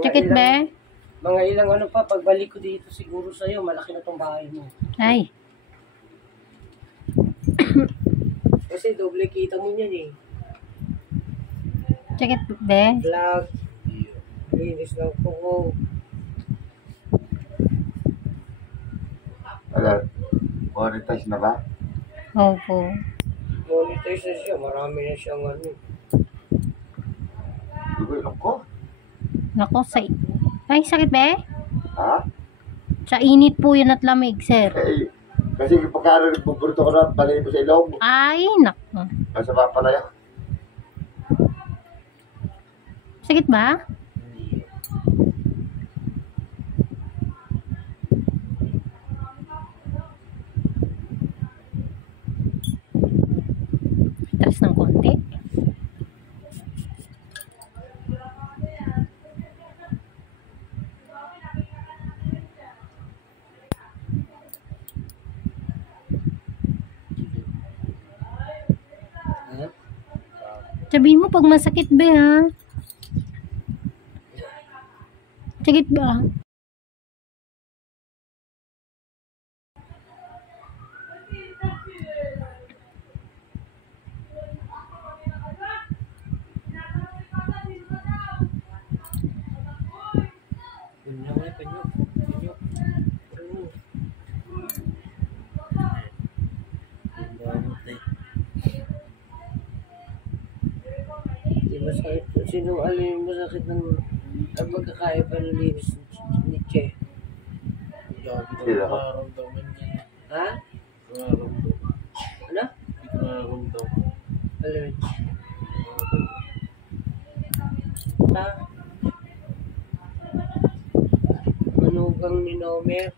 Sakit ba? Mga ilang ano pa, pagbalik ko dito siguro sa'yo, malaki na tong bahay mo. Ay. Kasi doble kita mo niyan eh. Sakit ba? Vlog. Linis ng kuko. Wala. Monetize na ba? Opo. Monetize na siya, marami na siyang ano. Hindi ko ilang ko. Nako, ay, sakit ba? Ha? Sa init po yun at lamig, sir. Eh, kasi pagka nagbuburto ko na, balay mo sa ilong. Ay, nako. Masama pala yan. Sakit ba? Taas ng konti. Sabihin mo pag masakit ba ha? Sakit ba? Masakit. Sino alin masakit ng ang pagkakaiba ng linis ni Che? Sila. Ha? Ano? Alin? Ha? Manugang ni Nomer?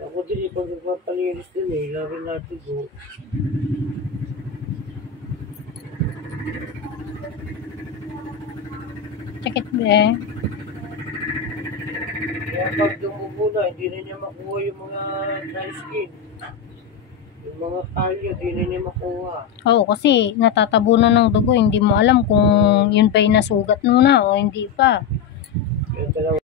Ako din eh, pag nagpapalinis din eh, lagi natin go. Sakit ba? Kaya pag dumubo na, hindi na niya makuha yung mga dry skin. Yung mga kalyo, hindi na niya makuha. Oo, kasi natatabunan ng dugo. Hindi mo alam kung yun ba'y nasugat muna o hindi pa. Yung dalawa.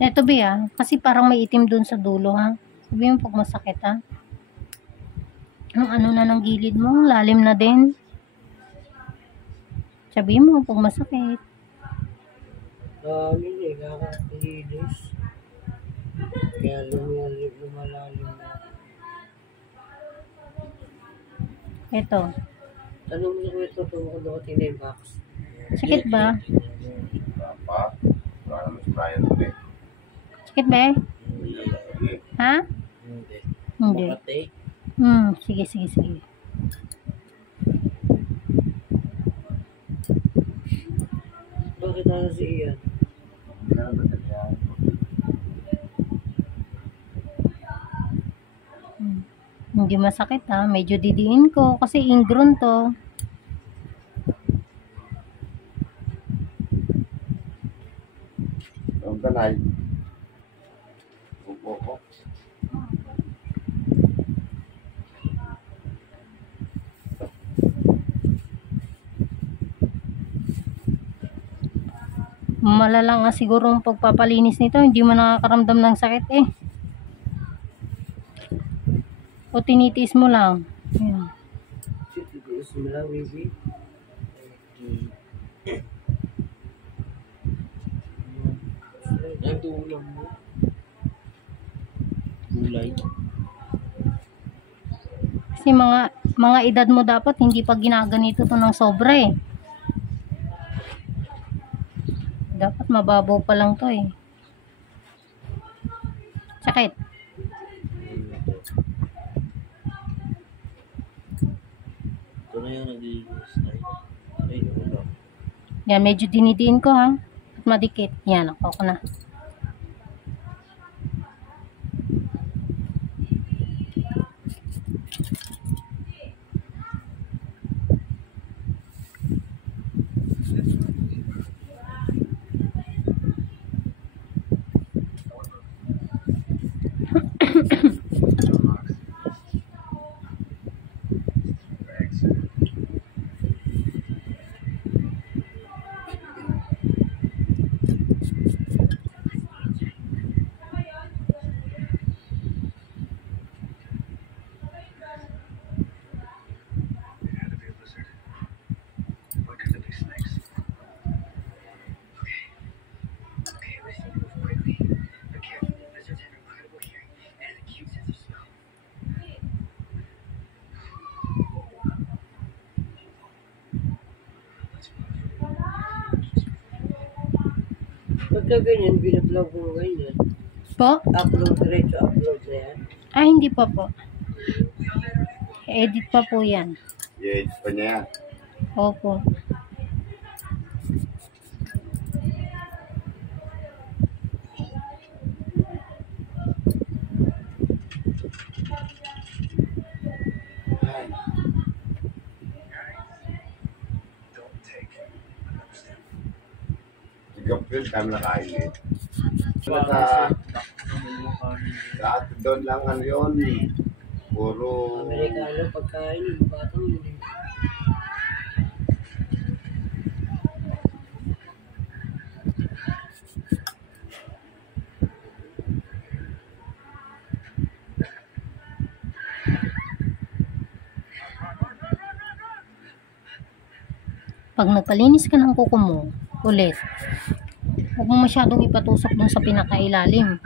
Eto ba kasi parang may itim dun sa dulo ha. Sabihin mo pag masakit ha. Ang ano na ng gilid mo, lalim na din. Sabihin mo pag masakit. Hindi, kakalinis. Kaya lumalalim na. Eto. Tanong mo ko ito, tumuko na yung box. Sakit ba? Pa? Wala naman si Brian ulit. Sakit ba? Ha? Hindi. Sige, sige, sige. Bakit ano si Ian? Hindi na naman yan. Hindi masakit ha. Medyo didiin ko kasi ingrown to. Ang kanay. Upo ko. Malalang nga siguro ang pagpapalinis nito. Hindi mo nakakaramdam ng sakit eh. O tinitiis mo lang. Ayan. Titiis mo lang, baby. Ang tulang mo. Gulay. Kasi mga edad mo dapat hindi pa ginaganito to ng sobra eh. Dapat mababaw pa lang to eh. Sakit. Ito na yung nag-i-slide. Ay, wala. Yan, medyo dinidiin ko ha. At madikit. Yan, ako ko na. Pagka ganyan, binablog mo ganyan. Po? Upload, diretso upload na yan. Ah, hindi pa po. Edit pa po yan. Yes, pa niya yan. Opo. Si Gabriel, kami nakain eh. Sa, lahat doon lang ano yun. Puro... Amerikano, pagkain, yung batang yun eh. Pag nagpalinis ka ng kuko mo, ulit, huwag mo masyadong ipatusok dun sa pinakailalim.